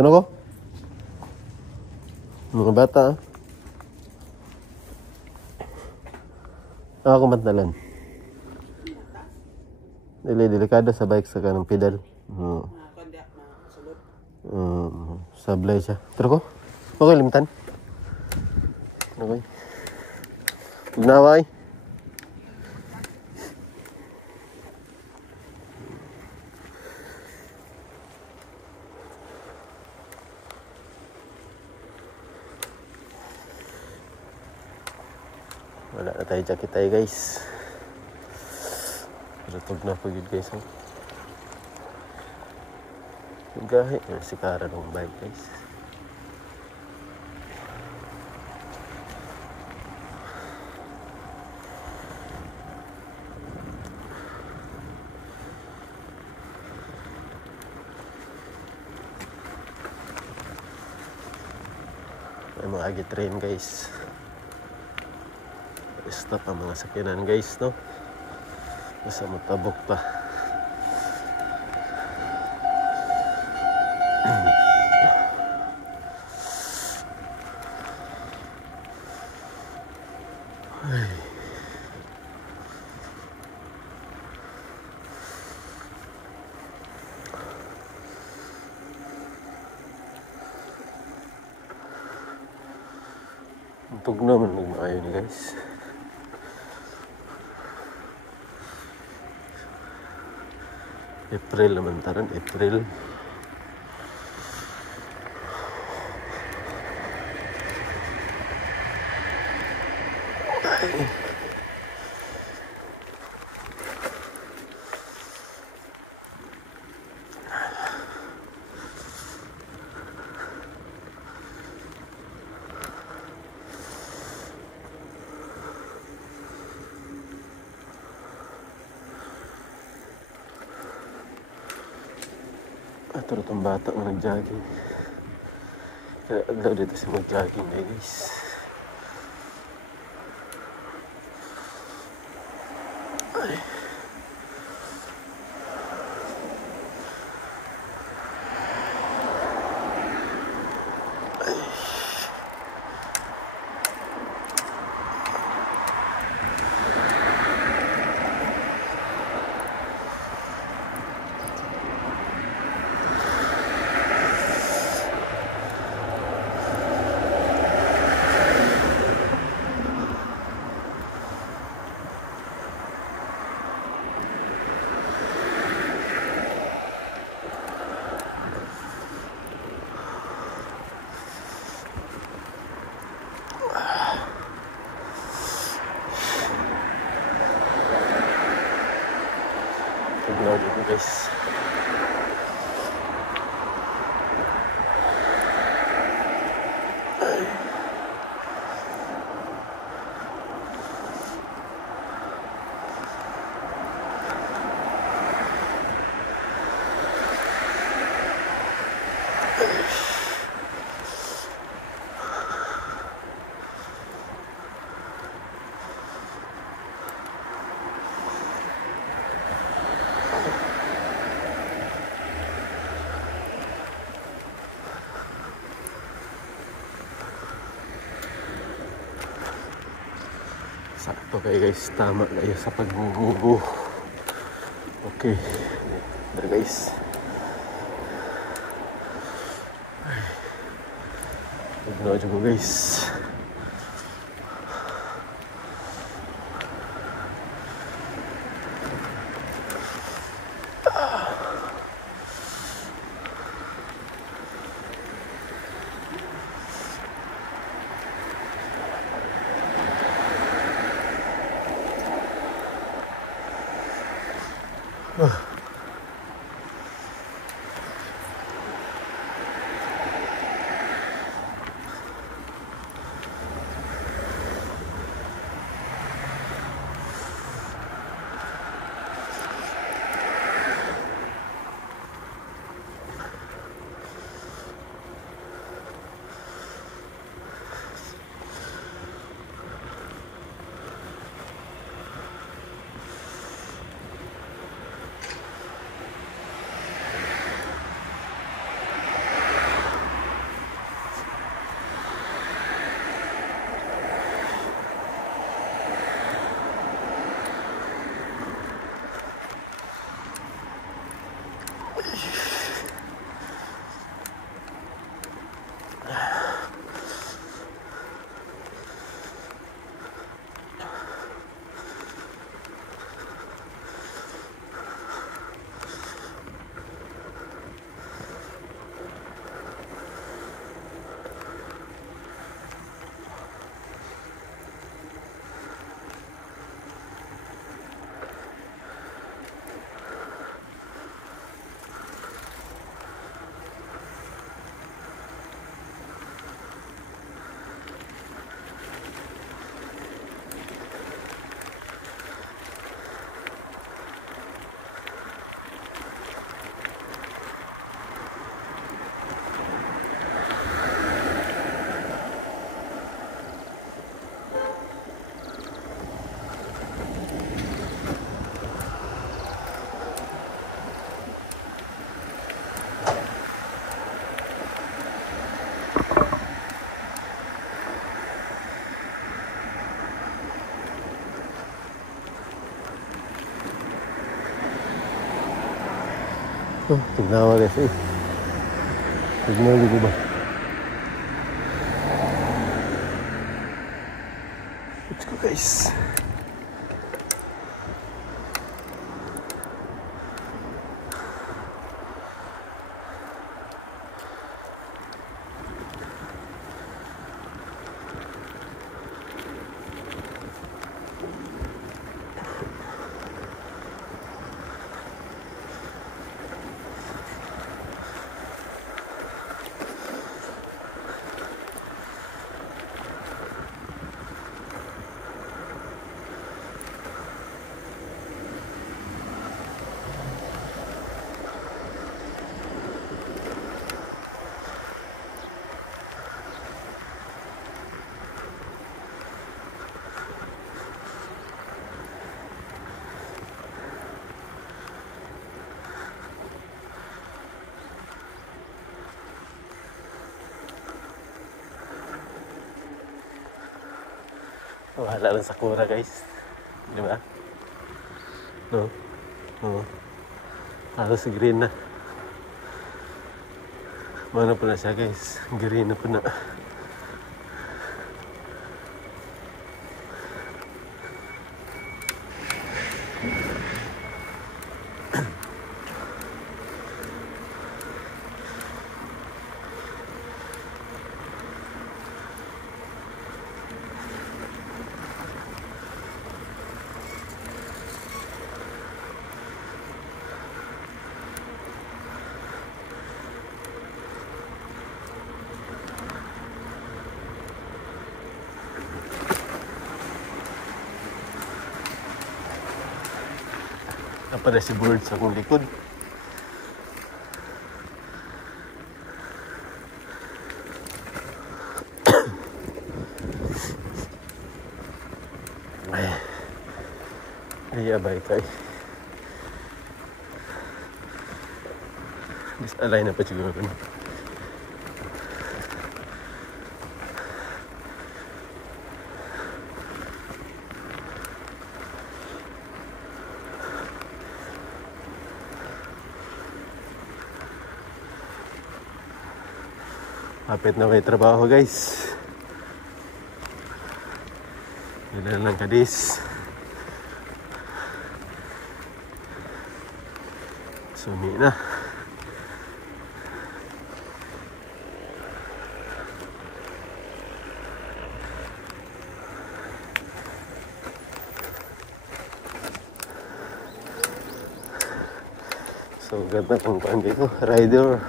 Ito na ko. Mga bata ah. Ako kumantalan. Delikado sa bike sa kanang pedal. Sablay siya. Tara ko. Okay, limitan. Okay. Naway. Wala na tayo jacket tayo guys. Ratog na pagid guys. Gahe si Kara ng bike guys. May mga agi train guys. Stop ang mga sakyanan guys, no? Basta matabok pa. Ay. Untog naman magmaayo ni guys. April naman taran, April. Ay. Ito na itong bata na nag-jogging. Kaya agdaw dito siya mag-jogging na guys. Ay. Ay. Tignan dito guys. Sakto kayo guys, tama kayo sa paggugugo. Okay, there guys. Tignan nyo guys. Oh, tignan mo guys eh. Tignan mo ba? Let's go guys. Wala lang sakura guys. Di ba? No? Oo. Halos green na. Mana pala siya guys. Green na po na. Napada si bird sa akong likod. Ay, abay kay. Disalay na pa siguro ko. Kapit na may trabaho guys. Yun lang kadis. Sumi na. So ganda kung paan dito. Rider.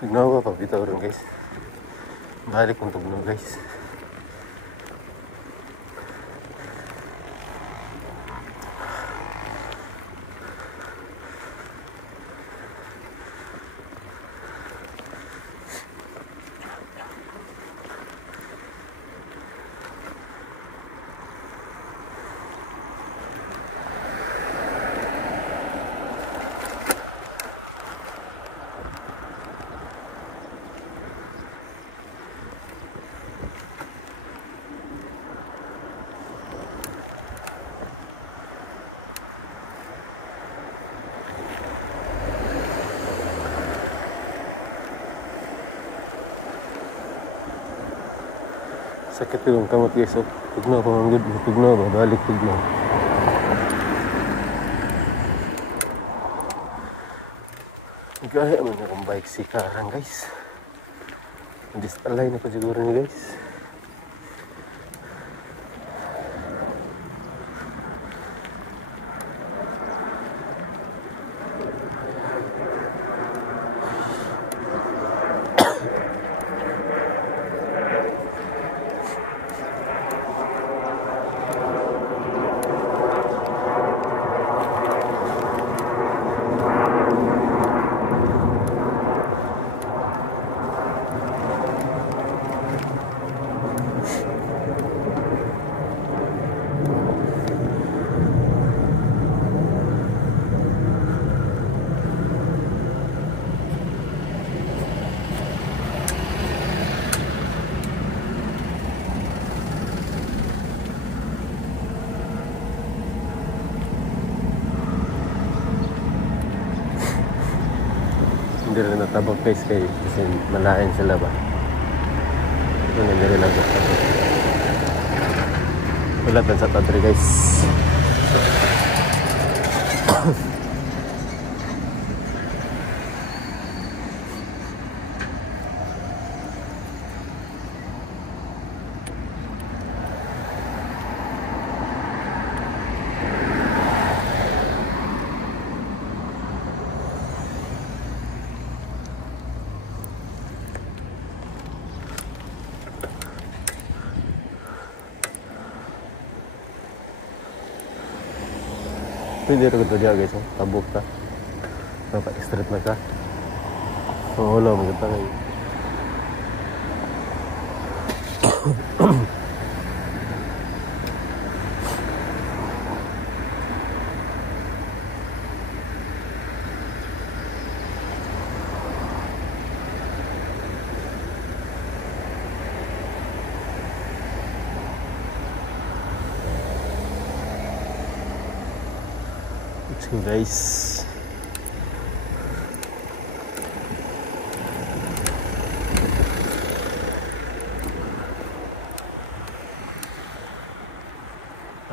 Tugnaw pa bitaw rin guys. Balik kong tugnaw guys. Sakit yung kamot guys. So, tugnaw pa mga good. Tugnaw ba? Balik tugnaw. Gaya man akong bike si Karang guys. Disalay na pa siguro niya guys. Hindi rin natabog guys kasi malayan sila ba. Ito na hindi rin natabog. Ulat na sa tadri guys. Pwede rin ito diya guys, tabok ka. Naka-straight na ka. So wala, maganda kayo. So guys,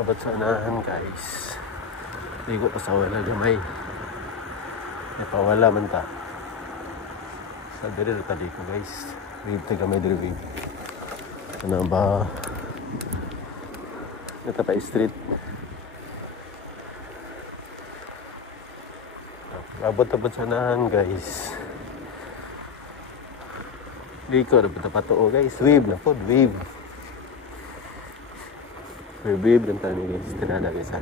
abot sa unahan guys. Ligo pa sa wala gamay. Napawala man ta. Sa diri tadi ko guys. Wave ta gamay diri wave. Ano ba? Ito pa street. Abot-abot sa unahan guys. Liko na pa to guys. Wave na pod, wave. Wave rin tayo guys. Tinada guys ha.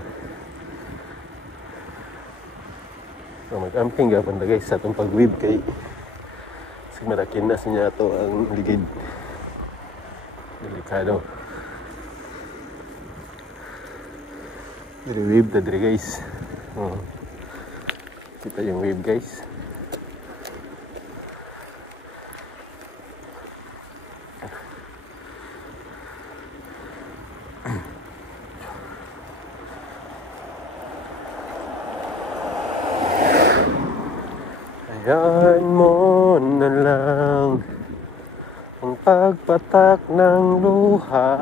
So mag-amping gapon na guys sa itong pag-wave kay kasi marakin na sa niya ito ang ligid. Delikado. Dili wave na dili guys. Kita yung wave guys. Hayaan mo na lang ang pagpatak ng luha.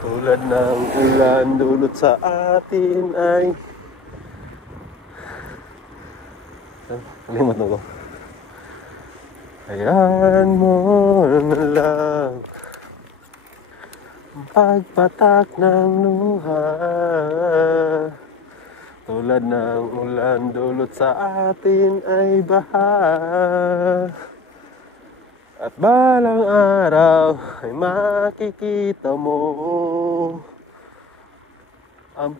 Tulad ng ulan dulot sa atin ay kalimot na ko. Hayaan mo na lang ang pagpatak ng luha. Tulad ng ulan dulot sa atin ay baha. At balang araw ay makikita mo ang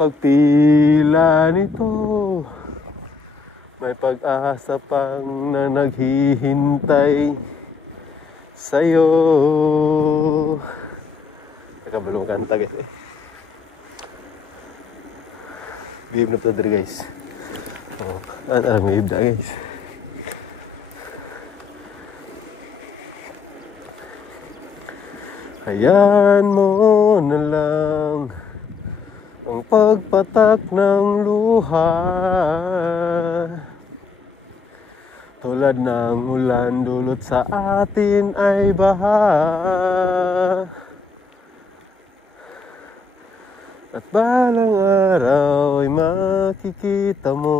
pagpila nito. May pag-asa pang na naghihintay sa'yo. Nakabalong kanta guys eh. Wave na ito guys. Alam wave na guys. Hayaan mo na lang ang pagpatak ng luha. Tulad ng ulan dulot sa atin ay baha. At balang araw ay makikita mo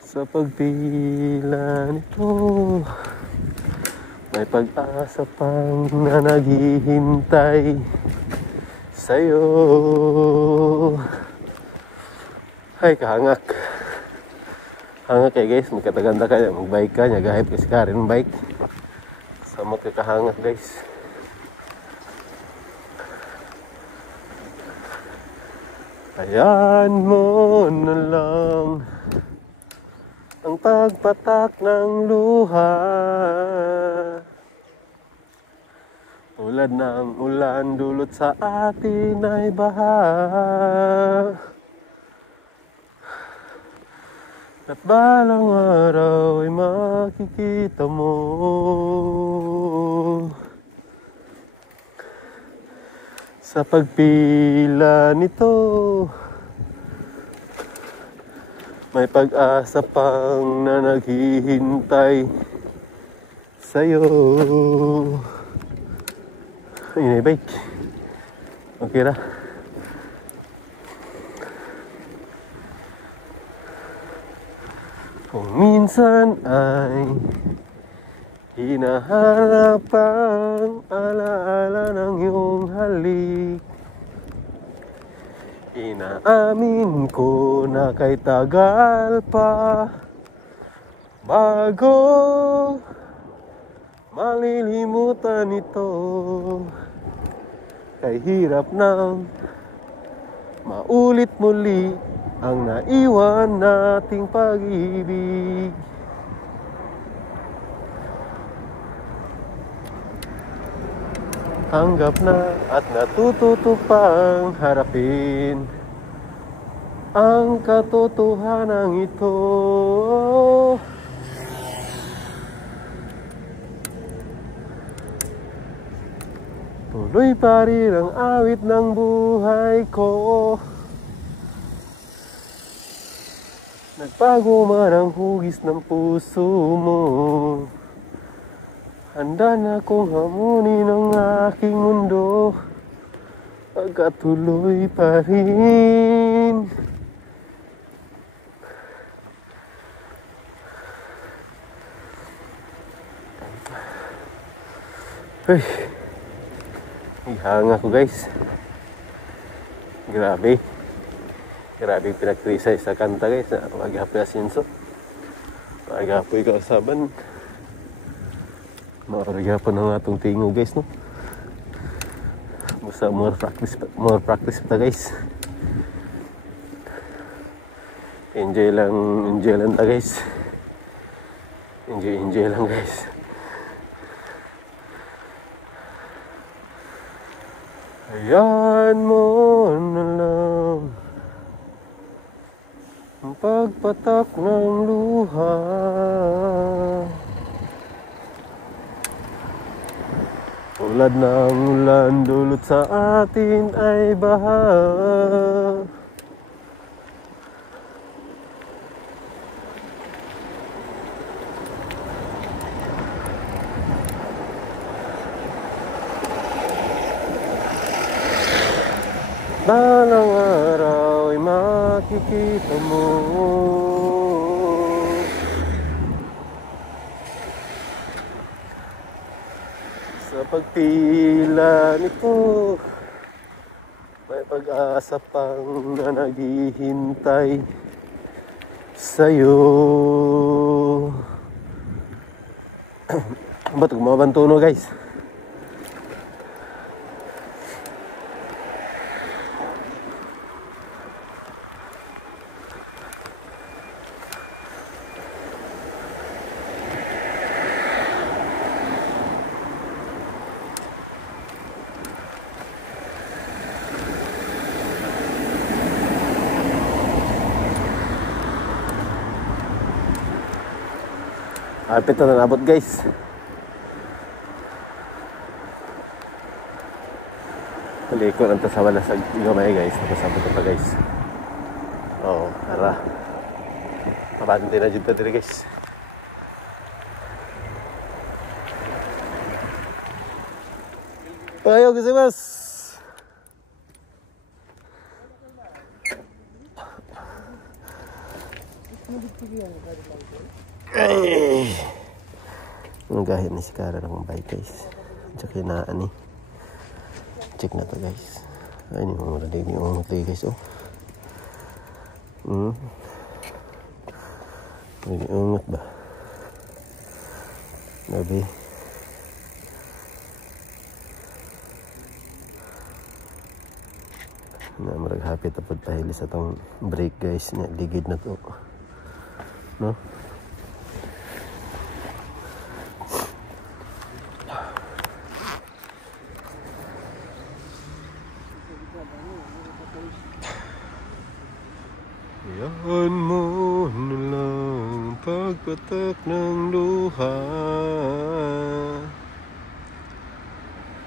sa pagpila nito. May pag-asa pang na naghihintay sa'yo. Ay, kahangak. Hangak kayo guys, magkataganda ka, mag-bike ka, nyagahip kasi ka rin bike. Sa magkakahangak guys. Hayaan mo na lang ang pagpatak ng luha. Tulad ng ulan dulot sa atin ay baha. At balang araw ay makikita mo Sa pagpila nito, may pag-asa pang na naghihintay sa'yo. Ayun ay bike. Okay na. Kung minsan ay hinahanap ang alaala ng iyong halik, inaamin ko na kay tagal pa bago malilimutan ito. Kay hirap nang maulit muli ang naiwan nating pag-ibig. Tanggap na at natututo pang harapin ang katotohanan ito. Tuloy pa rin ang awit ng buhay ko. Nagbago man ang hugis ng puso mo. Handa na kong hamunin ang aking mundo, pagkatuloy pa rin. Hey, ihanga ko guys. Grabe yung pinagkrisay sa kanta guys. Magapoy asinso, magapoy kausaban. Makaragyapan ng atong tingo guys, no? Basta more practice pa guys. Enjoy lang ta guys. Enjoy lang guys. Hayaan mo na lang ang pagpatak ng luha. Tulad ng ulan dulot sa atin ay baha. Balang araw ay makikita mo sa pagpila nito, may pag-asa pang na naghihintay sa'yo. Ba't gumabantuno guys? Alpit na nabot guys. Paliko lang ta sa wala sa gamay guys. Napasabot pa guys. Oo, tara. Mabante na dito dito guys. Ayaw gozaimasu. Gahit ni si Kara ng bike guys. Tsaka hinaan eh. Check na to guys. Ay, hindi mo muna din yung umat guys. Oh. Hindi umat ba? Nabi. Na maraghapit tapod pahili sa tong brake guys. Ligid na to. No? Hayaan mo na lang pagpatak ng luha,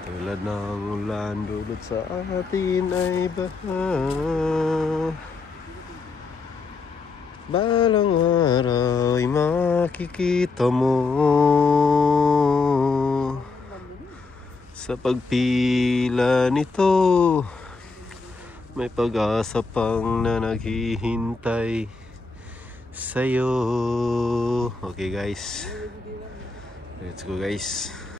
tulad ng ulan Ba't sa atin ay baha? Balang araw ay makikita mo. Sa pagpila nito, may pag-asa pang na naghihintay sa'yo. Okay guys, let's go guys.